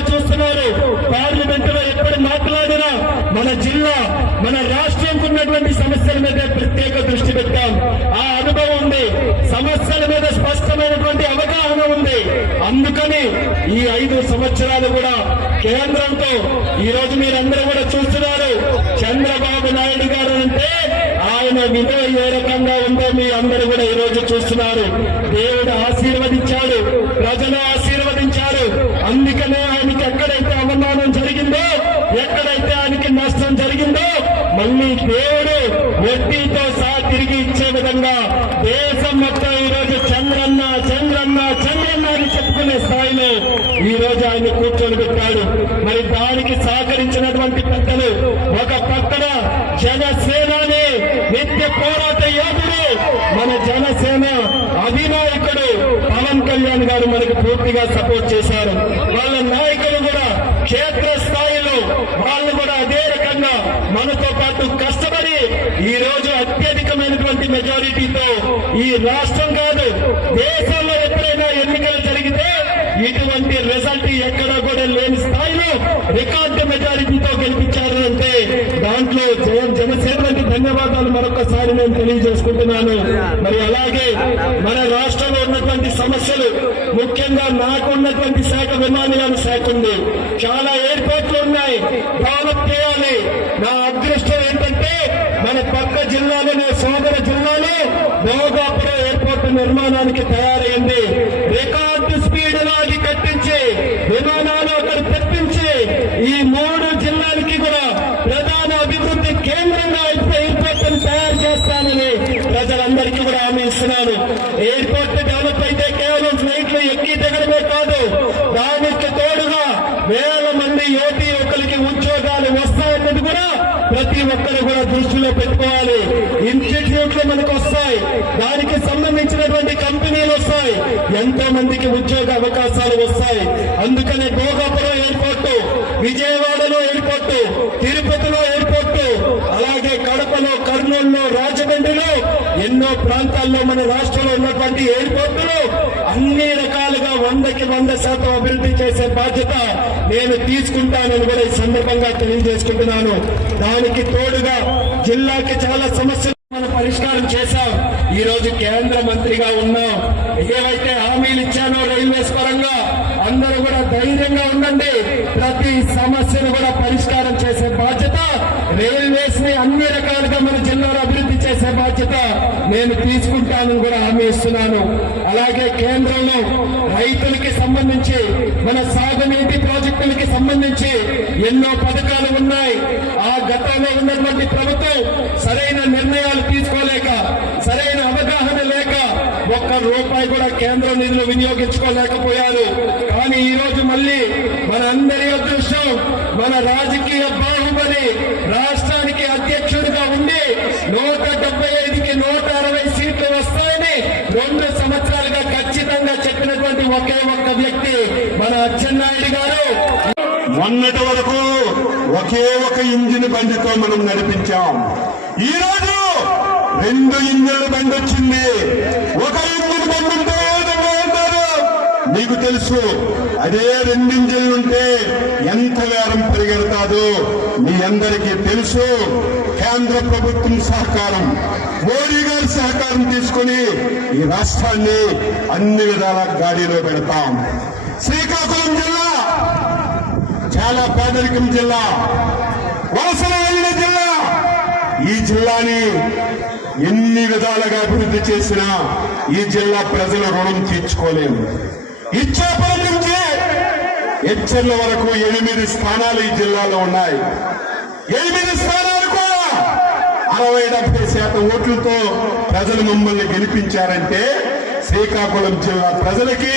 చూస్తున్నారు. పార్లమెంట్లో ఎప్పుడు మాట్లాడినా మన జిల్లా మన రాష్ట్రంకు ఉన్నటువంటి సమస్యల మీద ప్రత్యేక దృష్టి పెట్టాం. ఆ అనుభవం ఉంది. సమస్యల మీద స్పష్టమైనటువంటి అవగాహన ఉంది. అందుకని ఈ ఐదు సంవత్సరాలు కూడా కేంద్రంతో ఈ రోజు మీరందరూ కూడా చూస్తున్నారు. చంద్రబాబు నాయుడు గారు అంటే ఆయన విలువ ఏ రకంగా ఉందో మీ అందరూ కూడా ఈ రోజు చూస్తున్నారు. దేవుడు ఆశీర్వదించాడు. ప్రజలు ఈ రోజు ఆయన కూర్చొని పెట్టాడు. మరి దానికి సహకరించినటువంటి పెద్దలు ఒక పక్కన జనసేనని నిత్య పోరాట యోధుడు మన జనసేన అధినాయకుడు పవన్ కళ్యాణ్ గారు మనకు పూర్తిగా సపోర్ట్ చేశారు. వాళ్ళ నాయకులు కూడా క్షేత్ర స్థాయిలో వాళ్ళు కూడా అదే రకంగా మనతో పాటు కష్టపడి ఈ రోజు అత్యధికమైనటువంటి మెజారిటీతో ఈ రాష్ట్రం కాదు దేశంలో ఎప్పుడైనా ఎన్నికలు జరిగి ఇటువంటి రిజల్ట్ ఎక్కడా కూడా లేని స్థాయిలో రికార్డు మెజారిటీతో గెలిపించారు అంటే దాంట్లో జన- జనసేనకి ధన్యవాదాలు మరొకసారి నేను తెలియజేసుకుంటున్నాను. మరి అలాగే మన రాష్ట్రంలో ఉన్నటువంటి సమస్యలు ముఖ్యంగా నాకు ఉన్నటువంటి శాఖ విమానయాన శాఖ ఉంది. చాలా ఎయిర్పోర్ట్లు ఉన్నాయి. డెవలప్ చేయాలి. నా అదృష్టం ఏంటంటే మన పక్క జిల్లాలో నా సోదర జిల్లాలో భోగాపురం ఎయిర్పోర్ట్ నిర్మాణానికి తయారైంది రికార్డు స్పీడ్లో అది కట్టించి విమానాలు అక్కడ తెప్పించి ఈ మూడు జిల్లాలకి కూడా ప్రధాన అభివృద్ధి కేంద్రంగా ఎయిర్పోర్ట్ తయారు చేస్తానని ప్రజలందరికీ కూడా హామీ ఇస్తున్నాను ఎయిర్పోర్ట్ డెవలప్ అయితే కేవలం ఫ్లైట్లు ఎక్కి దిగడమే కాదు దానికి తోడుగా వేల మంది యువతి యువకులకి ఉద్యోగాలు వస్తాయన్నది కూడా ప్రతి ఒక్కరు కూడా దృష్టిలో పెట్టుకోవాలి. ఇన్స్టిట్యూట్లు మనకు వస్తాయి దానికి సంబంధించినటువంటి కంపెనీలు వస్తాయి ఎంతో మందికి ఉద్యోగ అవకాశాలు వస్తాయి. అందుకనే భోగాపురం ఎయిర్పోర్టు విజయవాడలో ఎయిర్పోర్టు తిరుపతిలో ఎయిర్పోర్టు అలాగే కడపలో కర్నూలులో రాజమండ్రిలో ఎన్నో ప్రాంతాల్లో మన రాష్ట్రంలో ఉన్నటువంటి ఎయిర్పోర్టులు అన్ని రకాలుగా వందకి వంద శాతం అభివృద్ధి చేసే బాధ్యత నేను తీసుకుంటానని కూడా ఈ సందర్భంగా తెలియజేసుకుంటున్నాను. దానికి తోడుగా జిల్లాకి చాలా సమస్యలు మనం పరిష్కారం చేశాం. ఈ రోజు కేంద్ర మంత్రిగా ఉన్నాం. ఏవైతే హామీలు ఇచ్చానో రైల్వేస్ పరంగా అందరూ కూడా ధైర్యంగా ఉండండి. ప్రతి సమస్యను కూడా పరిష్కారం చేసే బాధ్యత రైల్వేస్ని అన్ని రకాలుగా మన జిల్లాలో అభివృద్ధి చేసే బాధ్యత నేను తీసుకుంటానని కూడా హామీ ఇస్తున్నాను. అలాగే కేంద్రంలో రైతులకి సంబంధించి మన సాగునీటి ప్రాజెక్టులకి సంబంధించి ఎన్నో పథకాలు ఉన్నాయి. ఆ గతంలో ఉన్నటువంటి ప్రభుత్వం సరైన నిర్ణయాలు తీసుకోలేక సరైన అవగాహన లేక ఒక్క రూపాయి కూడా కేంద్ర నిధులు వినియోగించుకోలేకపోయారు. కానీ ఈ రోజు మళ్ళీ మన అందరి అదృష్టం మన రాజకీయ బాహుబలి రాష్ట్రానికి అధ్యక్షుడిగా ఉండి నూట డెబ్బై ఐదుకి నూట అరవై సీట్లు వస్తాయని రెండు సంవత్సరాలుగా ఖచ్చితంగా చెప్పినటువంటి ఒకే ఒక్క వ్యక్తి మన అచ్చెన్నాయుడు గారు. మొన్నటి వరకు ఒకే ఒక ఇంజిన్ బండితో మనం నడిపించాం. ఈ రోజు రెండు ఇంజిన్ల బండి వచ్చింది. ఒక ఇంజిన్ మీకు తెలుసు అదే రెండు ఉంటే ఎంత వేరం పరిగెడతాదో మీ అందరికీ తెలుసు. కేంద్ర ప్రభుత్వం సహకారం మోడీ గారి సహకారం తీసుకొని ఈ రాష్ట్రాన్ని అన్ని విధాల గాడిలో పెడతాం. శ్రీకాకుళం జిల్లా చాలా పేదరికం జిల్లా వలసలు వెళ్ళిన జిల్లా. ఈ జిల్లాని ఎన్ని విధాలుగా అభివృద్ధి చేసినా ఈ జిల్లా ప్రజల రుణం తీర్చుకోలేము. ఇచ్చాపురం నుంచి ఎచ్చర్ల వరకు ఎనిమిది స్థానాలు ఈ జిల్లాలో ఉన్నాయి. ఎనిమిది స్థానాలు కూడా అరవై డెబ్బై శాతం ఓట్లతో ప్రజలు మమ్మల్ని గెలిపించారంటే శ్రీకాకుళం జిల్లా ప్రజలకి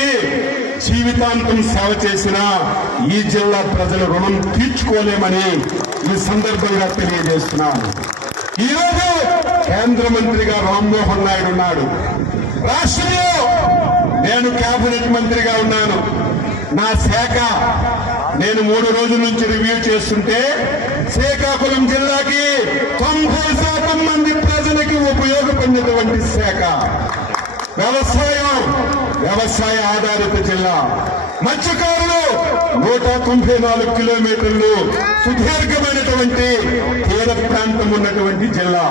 జీవితాంతం సేవ చేసిన ఈ జిల్లా ప్రజల రుణం తీర్చుకోలేమని ఈ సందర్భంగా తెలియజేస్తున్నాను ఈరోజు కేంద్ర మంత్రిగా రామ్మోహన్ నాయుడు ఉన్నాడు. రాష్ట్రంలో నేను కేబినెట్ మంత్రిగా ఉన్నాను. నా శాఖ నేను మూడు రోజుల నుంచి రివ్యూ చేస్తుంటే శ్రీకాకుళం జిల్లాకి తొంభై శాతం మంది ప్రజలకి ఉపయోగపడినటువంటి శాఖ. వ్యవసాయం వ్యవసాయ ఆధారిత జిల్లా. మత్స్యకారులు నూట తొంభై నాలుగు కిలోమీటర్లు సుదీర్ఘమైనటువంటి తీర ప్రాంతం ఉన్నటువంటి జిల్లా.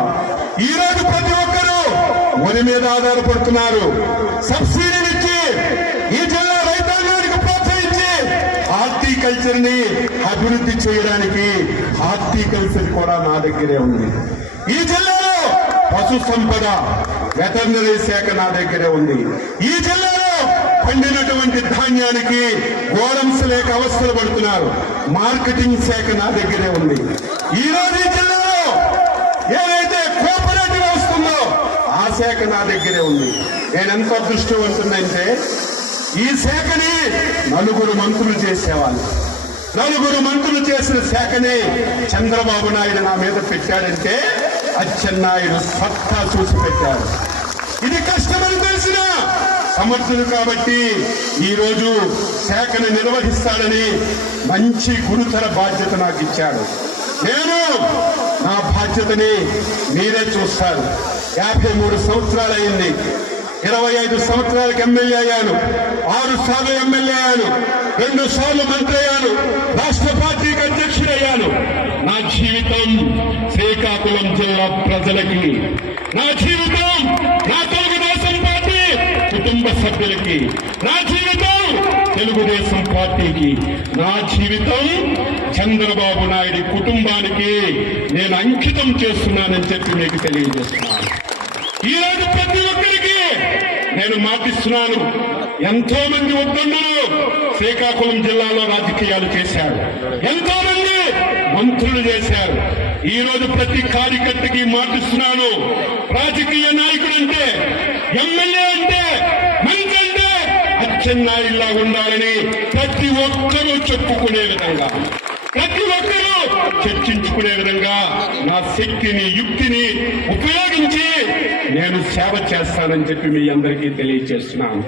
ఈ రోజు ప్రతి ఒక్కరూ వరి మీద ఆధారపడుతున్నారు. సబ్సిడీ ఈ జిల్లా రైతాంగానికి ప్రోత్సహించి హార్టికల్చర్ని అభివృద్ధి చేయడానికి హార్టికల్చర్ కూడా నా దగ్గరే ఉంది. ఈ జిల్లాలో పశు సంపద వెటర్నరీ శాఖ నా దగ్గరే ఉంది. ఈ జిల్లాలో పండినటువంటి ధాన్యానికి గోడమ్స్ లేక అవస్థలు పడుతున్నారు. మార్కెటింగ్ శాఖ నా దగ్గరే ఉంది. ఈ రోజు ఈ జిల్లాలో ఏదైతే కోఆపరేటివ్ వస్తుందో ఆ శాఖ నా దగ్గరే ఉంది. నేను ఎంత అదృష్టవంతుందంటే ఈ శాఖని నలుగురు మంత్రులు చేసేవాళ్ళు. నలుగురు మంత్రులు చేసిన శాఖని చంద్రబాబు నాయుడు నా మీద పెట్టాడంటే అచ్చెన్నాయుడు సత్తా చూసి పెట్టాడు. ఇది కష్టమని తెలిసిన సమర్థుడు కాబట్టి ఈరోజు శాఖను నిర్వహిస్తాడని మంచి గురుతర బాధ్యత నాకు ఇచ్చాడు. నేను నా బాధ్యతని మీరే చూస్తారు. యాభై మూడు సంవత్సరాలు అయింది ఇరవై ఐదు సంవత్సరాలకు ఎమ్మెల్యే అయ్యాను. ఆరు సార్లు ఎమ్మెల్యే అయ్యాను. రెండు సార్లు మంత్రి అయ్యాను. రాష్ట్ర పార్టీకి అధ్యక్షుడయ్యాను నా జీవితం శ్రీకాకుళం జిల్లా ప్రజలకి. నా జీవితం నా తెలుగుదేశం పార్టీ కుటుంబ సభ్యులకి. నా జీవితం తెలుగుదేశం పార్టీకి. నా జీవితం చంద్రబాబు నాయుడు కుటుంబానికి నేను అంకితం చేస్తున్నానని చెప్పి మీకు తెలియజేస్తున్నాను ఈ రోజు ప్రతి ఒక్కరికి నేను మాటిస్తున్నాను. ఎంతో మంది ఉద్దండులు శ్రీకాకుళం జిల్లాలో రాజకీయాలు చేశారు. ఎంతో మంది మంత్రులు చేశారు. ఈ రోజు ప్రతి కార్యకర్తకి మాటిస్తున్నాను. రాజకీయ నాయకుడు అంటే ఎమ్మెల్యే అంటే మంత్రి అంటే అచ్చెన్నాయుడిలా ఉండాలని ప్రతి ఒక్కరూ చెప్పుకునే విధంగా ప్రతి ఒక్కరూ చర్చించుకునే విధంగా నా శక్తిని యుక్తిని ఉపయోగించి నేను సేవ చేస్తానని చెప్పి మీ అందరికీ తెలియజేస్తున్నాను